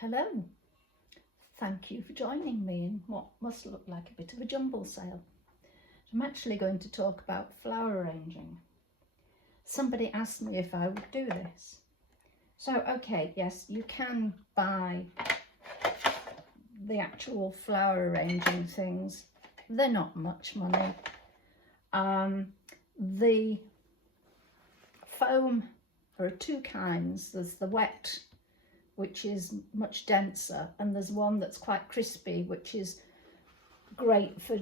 Hello, thank you for joining me in what must look like a bit of a jumble sale. I'm actually going to talk about flower arranging. Somebody asked me if I would do this. So, okay, yes, you can buy the actual flower arranging things. They're not much money. The foam, there are two kinds. There's the wet, which is much denser, and there's one that's quite crispy, which is great for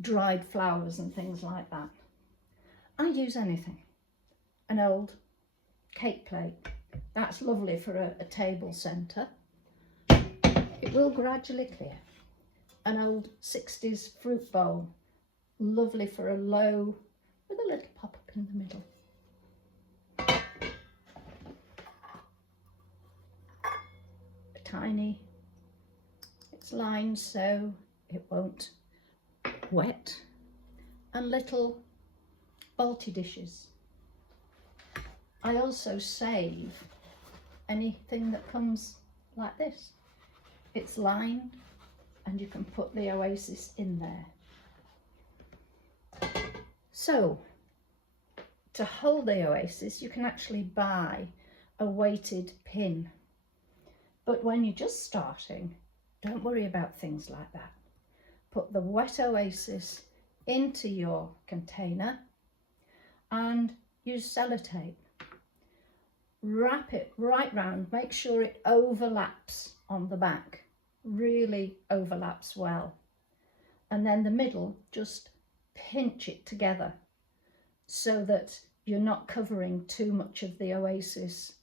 dried flowers and things like that. I use anything. An old cake plate, that's lovely for a table centre. It will gradually clear. An old 60s fruit bowl, lovely for a low with a little pop up in the middle. Tiny, it's lined so it won't wet, and little balti dishes. I also save anything that comes like this. It's lined and you can put the oasis in there. So to hold the oasis you can actually buy a weighted pin. But when you're just starting, don't worry about things like that. Put the wet oasis into your container and use sellotape. Wrap it right round, make sure it overlaps on the back, really overlaps well. And then the middle, just pinch it together so that you're not covering too much of the oasis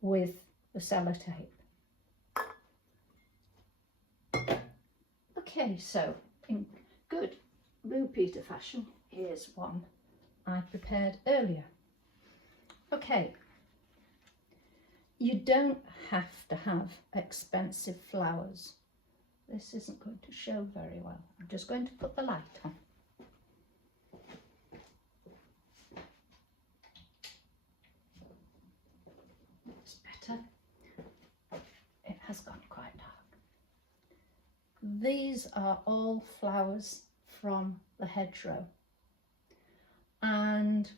with the sellotape. Okay, so in good Blue Peter fashion, here's one I prepared earlier. Okay, you don't have to have expensive flowers. This isn't going to show very well. I'm just going to put the light on. It's better. It has gone quite dark. These are all flowers from the hedgerow, and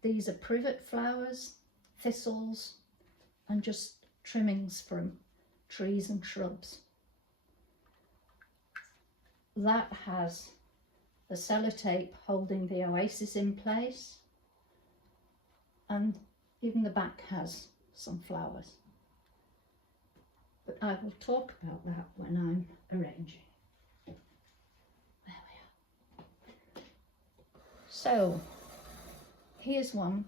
these are privet flowers, thistles, and just trimmings from trees and shrubs. That has the sellotape holding the oasis in place, and even the back has some flowers. But I will talk about that when I'm arranging. There we are. So here's one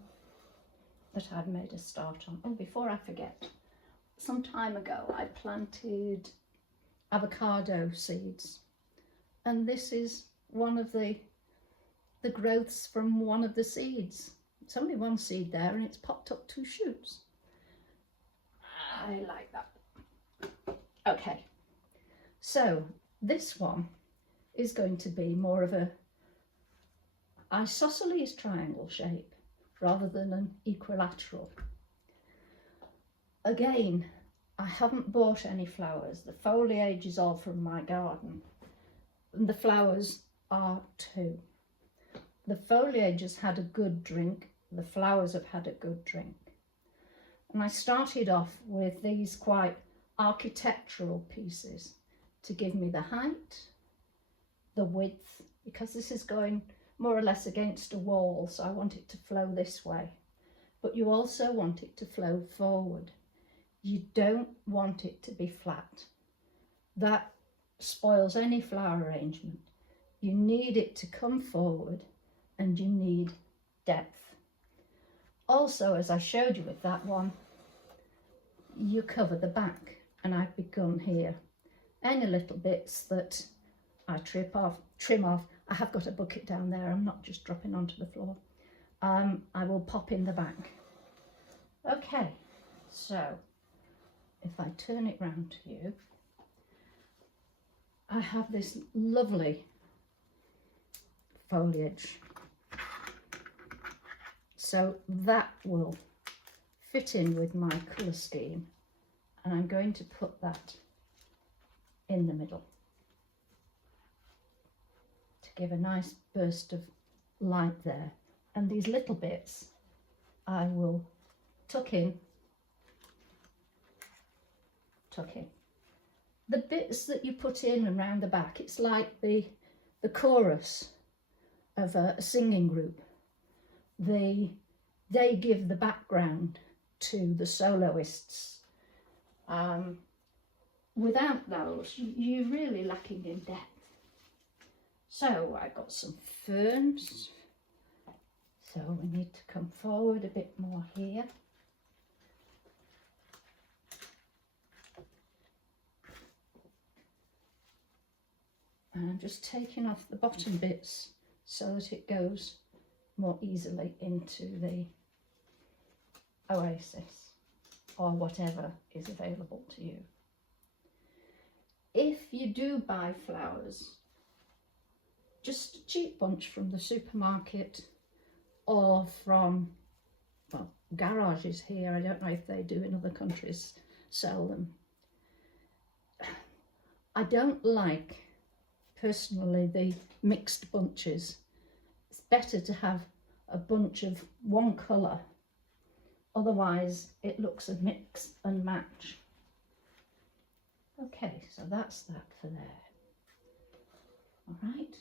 that I've made a start on. Oh, before I forget, some time ago I planted avocado seeds, and this is one of the growths from one of the seeds. It's only one seed there and it's popped up 2 shoots. I like that. Okay, so this one is going to be more of a isosceles triangle shape rather than an equilateral. Again, I haven't bought any flowers. The foliage is all from my garden, and the flowers are too. The foliage has had a good drink, the flowers have had a good drink. And I started off with these quite architectural pieces to give me the height, the width, because this is going more or less against a wall, so I want it to flow this way. But you also want it to flow forward. You don't want it to be flat. That spoils any flower arrangement. You need it to come forward and you need depth. Also, as I showed you with that one, you cover the back, and I've begun here. Any little bits that I trim off, I have got a bucket down there, I'm not just dropping onto the floor. I will pop in the back. Okay, so if I turn it round to you, I have this lovely foliage. So that will fit in with my colour scheme and I'm going to put that in the middle to give a nice burst of light there. And these little bits I will tuck in. The bits that you put in and round the back, it's like the chorus of a singing group. They give the background to the soloists. Without those, you're really lacking in depth. So I got some ferns. So we need to come forward a bit more here. And I'm just taking off the bottom bits so that it goes more easily into the oasis or whatever is available to you. If you do buy flowers, just a cheap bunch from the supermarket or from, well, garages here, I don't know if they do in other countries, sell them. I don't like, personally, the mixed bunches. It's better to have a bunch of one colour, otherwise it looks a mix and match. Okay, so that's that for there. All right,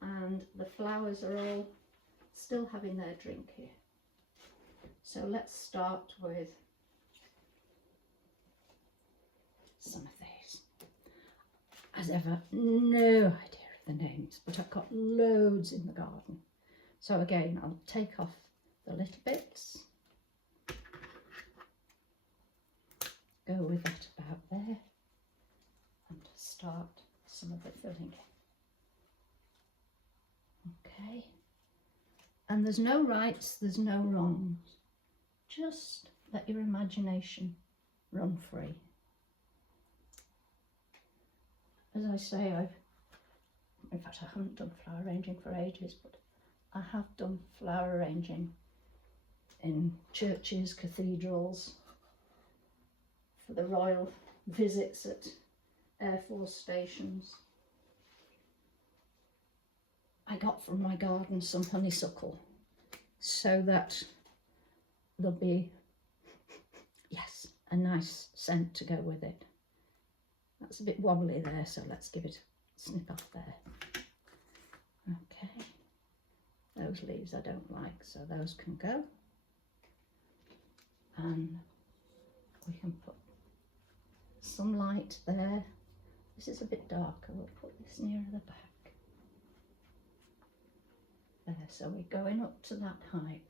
and the flowers are all still having their drink here. So let's start with some of these. As ever, no idea of the names, but I've got loads in the garden. So again, I'll take off the little bits. Go with that about there and start some of the filling in. Okay, and there's no rights, there's no wrongs. Just let your imagination run free. As I say, in fact, I haven't done flower arranging for ages, but I have done flower arranging in churches, cathedrals, for the royal visits at Air Force stations. I got from my garden some honeysuckle so that there'll be, yes, a nice scent to go with it. That's a bit wobbly there, so let's give it a snip off there. Okay, those leaves I don't like, so those can go. And we can put some light there. This is a bit darker, we'll put this nearer the back. There, so we're going up to that height.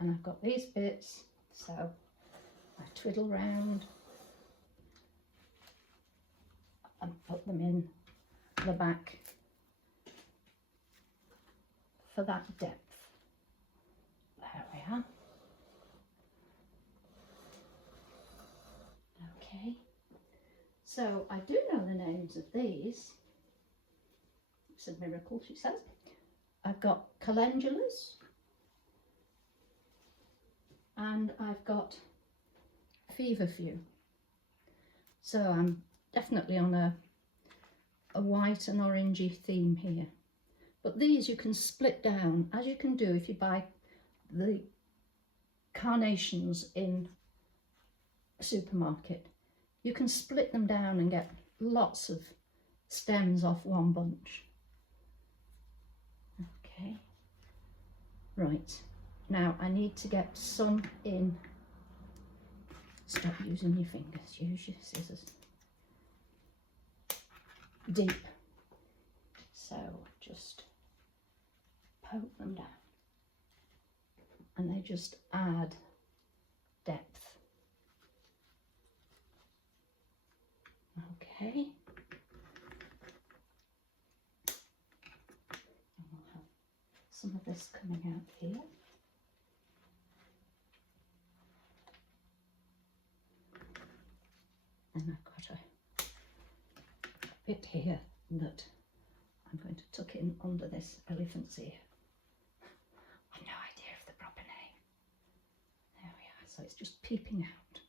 And I've got these bits, so I twiddle round and put them in the back for that depth. There we are. Okay, so I do know the names of these. It's a miracle, she says. I've got calendulas and I've got feverfew. So I'm definitely on a white and orangey theme here. But these you can split down, as you can do if you buy the carnations in a supermarket. You can split them down and get lots of stems off one bunch. Okay, right, now I need to get some in. Stop using your fingers, use your scissors. Deep, so just poke them down and they just add depth. Okay, and we'll have some of this coming out here. And I've got a bit here that I'm going to tuck in under this elephant's ear. I've no idea of the proper name. There we are, so it's just peeping out.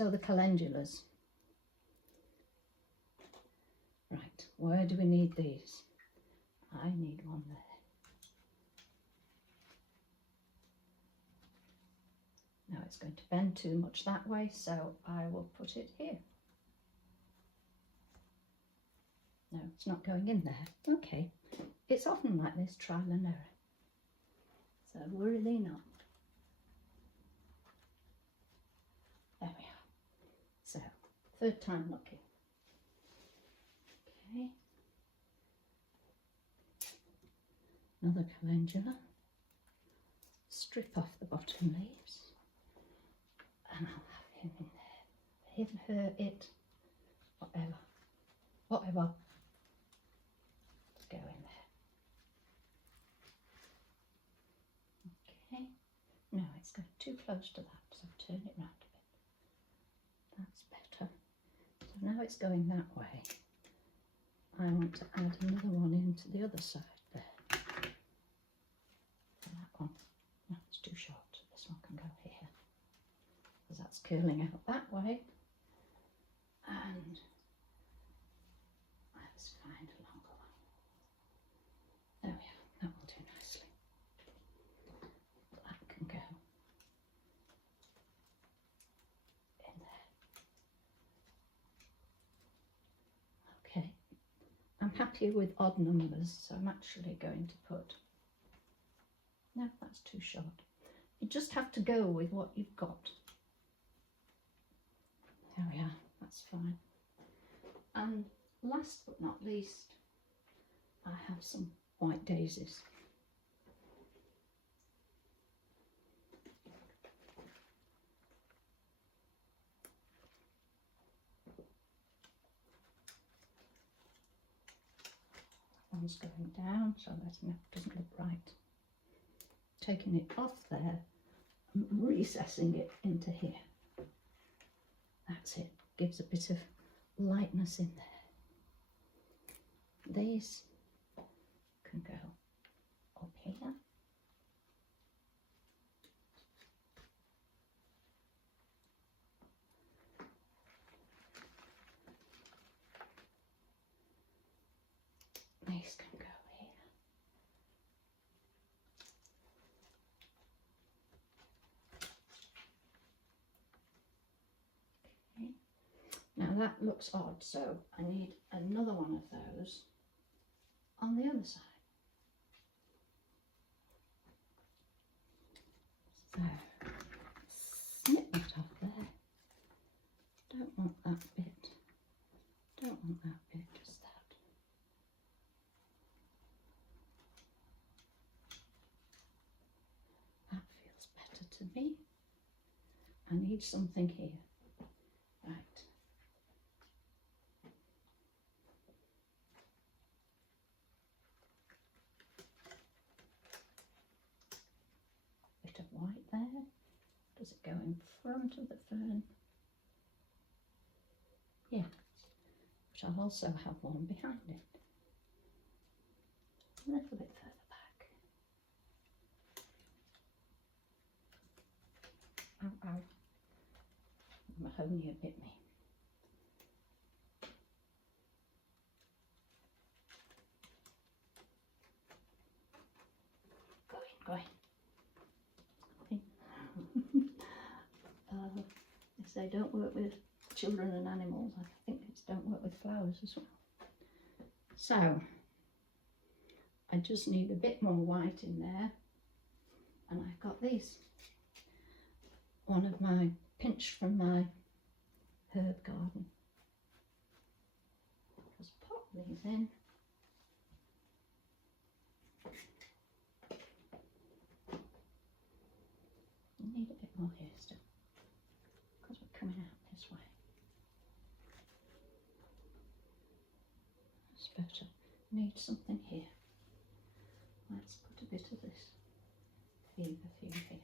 So the calendulas. Right, where do we need these? I need one there. Now it's going to bend too much that way, so I will put it here. No, it's not going in there. Okay, it's often like this, trial and error. So worry thee not. There we are. So, third time lucky. Okay. Another calendula. Strip off the bottom leaves. And I'll have him in there. Him, her, it, whatever. Whatever. Let's go in there. Okay. No, it's going too close to that, so turn it round a bit. That's better. So now it's going that way. I want to add another one into the other side there. And that one, no, it's too short. This one can go here. Because that's curling out that way. And let's find a longer one. There we are, that will do nicely. That can go in there. Okay, I'm happy with odd numbers, so I'm actually going to put, no, that's too short. You just have to go with what you've got. There we are, that's fine. And last but not least, I have some white daisies. One's going down, so that doesn't look right. Taking it off there and recessing it into here. That's it, gives a bit of lightness in there. These can go up here. These can go here. Okay. Now that looks odd, so I need another one of those on the other side. So, snip that off there. Don't want that bit. Don't want that bit, just that. That feels better to me. I need something here. Right. Bit of white there. Does it go in front of the fern? Yeah. But I'll also have one behind it. A little bit further back. Ow, ow. Mahonia bit me. Go in. They say don't work with children and animals. I think it's don't work with flowers as well. So, I just need a bit more white in there. And I've got these. One of my pinch from my herb garden. Just pop these in. I need a bit more here still, because we're coming out this way. That's better. Need something here. Let's put a bit of this feverfew here.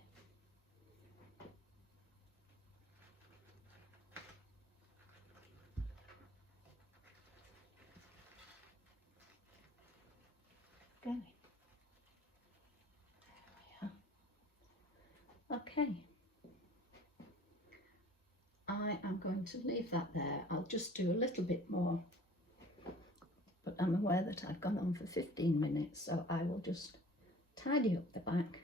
Going. There we are. Okay. I am going to leave that there. I'll just do a little bit more, but I'm aware that I've gone on for 15 minutes, so I will just tidy up the back,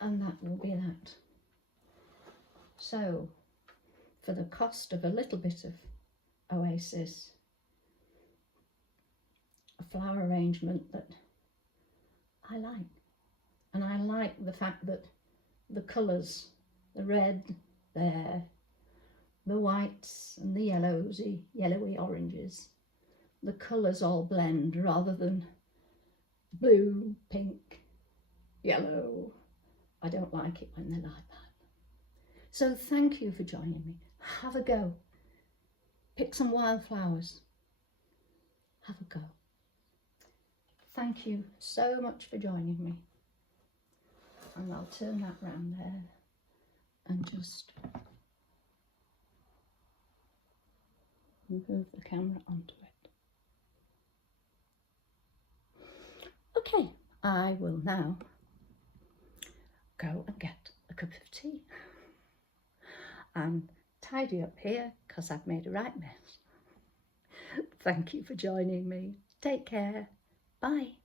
and that will be that. So for the cost of a little bit of Oasis, a flower arrangement that I like, and I like the fact that the colours, the red there, the whites and the yellowy oranges, the colours all blend rather than blue, pink, yellow. I don't like it when they're like that. So thank you for joining me. Have a go. Pick some wildflowers. Have a go. Thank you so much for joining me. And I'll turn that round there and just move the camera onto it. Okay, I will now go and get a cup of tea and tidy up here because I've made a right mess. Thank you for joining me. Take care. Bye.